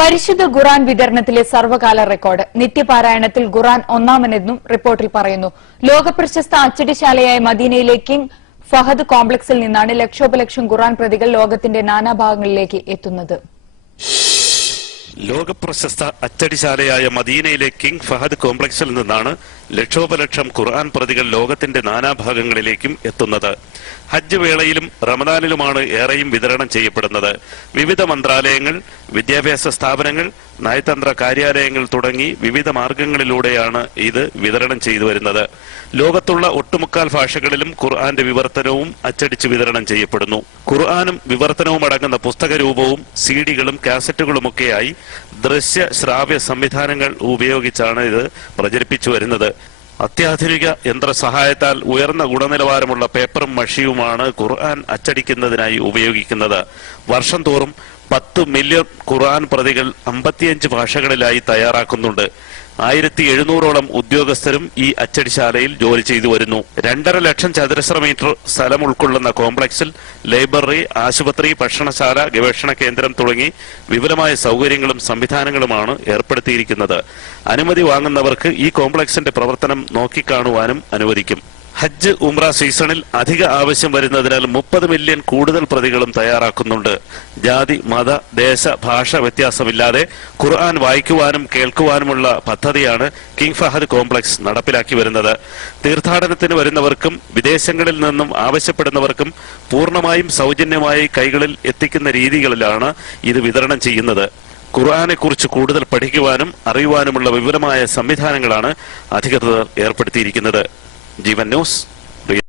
പരിശുദ്ധ ഖുർആൻ വിതരണത്തിലെ സർവകാല റെക്കോർഡ്. നിത്യപാരായണത്തിൽ ഖുർആൻ ഒന്നാമനെന്നും റിപ്പോർട്ടിൽ പറയുന്നു. ലോകപ്രശസ്ത അച്ചടിശാലയായ മദീനയിലെ കിങ് ഫഹദ് കോംപ്ലക്സിൽ നിന്നാണ് ലക്ഷോപലക്ഷം ഖുർആൻ പ്രതികൾ ലോകത്തിന്റെ നാനാഭാഗങ്ങളിലേക്ക് എത്തുന്നത്. ലോകപ്രശസ്ത അച്ചടിശാലയായ മദീനയിലെ കിങ് ഫഹദ് കോംപ്ലക്സിൽ നിന്നാണ് ലക്ഷോപലക്ഷം ഖുർആൻ പ്രതികൾ ലോകത്തിന്റെ നാനാഭാഗങ്ങളിലേക്കും എത്തുന്നത്. ഹജ്ജ് വേളയിലും റമദാനിലുമാണ് ഏറെയും വിതരണം ചെയ്യപ്പെടുന്നത്. വിവിധ മന്ത്രാലയങ്ങൾ, വിദ്യാഭ്യാസ സ്ഥാപനങ്ങൾ, നയതന്ത്ര കാര്യാലയങ്ങൾ തുടങ്ങി വിവിധ മാർഗങ്ങളിലൂടെയാണ് ഇത് വിതരണം ചെയ്തു വരുന്നത്. ലോകത്തുള്ള ഒട്ടുമുക്കാൽ ഭാഷകളിലും ഖുർആന്റെ വിവർത്തനവും അച്ചടിച്ച് വിതരണം ചെയ്യപ്പെടുന്നു. ഖുർആനും വിവർത്തനവും അടങ്ങുന്ന പുസ്തക രൂപവും സിഡികളും കാസറ്റുകളുമൊക്കെയായി ദൃശ്യ ശ്രാവ്യ സംവിധാനങ്ങൾ ഉപയോഗിച്ചാണ് ഇത് പ്രചരിപ്പിച്ചു വരുന്നത്. അത്യാധുനിക യന്ത്രസഹായത്താൽ ഉയർന്ന ഗുണനിലവാരമുള്ള പേപ്പറും മഷിയുമാണ് ഖുർആൻ അച്ചടിക്കുന്നതിനായി ഉപയോഗിക്കുന്നത്. വർഷം തോറും 10 മില്യൺ ഖുർആൻ പ്രതികൾ 55 ഭാഷകളിലായി തയ്യാറാക്കുന്നുണ്ട്. 1700ഓളം ഉദ്യോഗസ്ഥരും ഈ അച്ചടിശാലയിൽ ജോലി ചെയ്തു വരുന്നു. 2.5 ലക്ഷം ചതുരശ്ര മീറ്റർ സ്ഥലം ഉൾക്കൊള്ളുന്ന കോംപ്ലക്സിൽ ലൈബ്രറി, ആശുപത്രി, ഭക്ഷണശാല, ഗവേഷണ കേന്ദ്രം തുടങ്ങി വിപുലമായ സൗകര്യങ്ങളും സംവിധാനങ്ങളുമാണ് ഏർപ്പെടുത്തിയിരിക്കുന്നത്. അനുമതി വാങ്ങുന്നവർക്ക് ഈ കോംപ്ലക്സിന്റെ പ്രവർത്തനം നോക്കിക്കാണുവാനും അനുവദിക്കും. ഹജ്ജ് ഉംറ സീസണിൽ അധിക ആവശ്യം വരുന്നതിനാൽ 30 മില്യൺ കൂടുതൽ പ്രതികളും തയ്യാറാക്കുന്നുണ്ട്. ജാതി, മത, ദേശ, ഭാഷ വ്യത്യാസമില്ലാതെ ഖുർആൻ വായിക്കുവാനും കേൾക്കുവാനുമുള്ള പദ്ധതിയാണ് കിങ് ഫഹദ് കോംപ്ലക്സ് നടപ്പിലാക്കി വരുന്നത്. തീർത്ഥാടനത്തിന് വരുന്നവർക്കും വിദേശങ്ങളിൽ നിന്നും ആവശ്യപ്പെടുന്നവർക്കും പൂർണ്ണമായും സൗജന്യമായി കൈകളിൽ എത്തിക്കുന്ന രീതികളിലാണ് ഇത് വിതരണം ചെയ്യുന്നത്. ഖുർആനെക്കുറിച്ച് കൂടുതൽ പഠിക്കുവാനും അറിയുവാനുമുള്ള വിപുലമായ സംവിധാനങ്ങളാണ് അധികൃതർ ഏർപ്പെടുത്തിയിരിക്കുന്നത്. ജീവൻ ന്യൂസ്.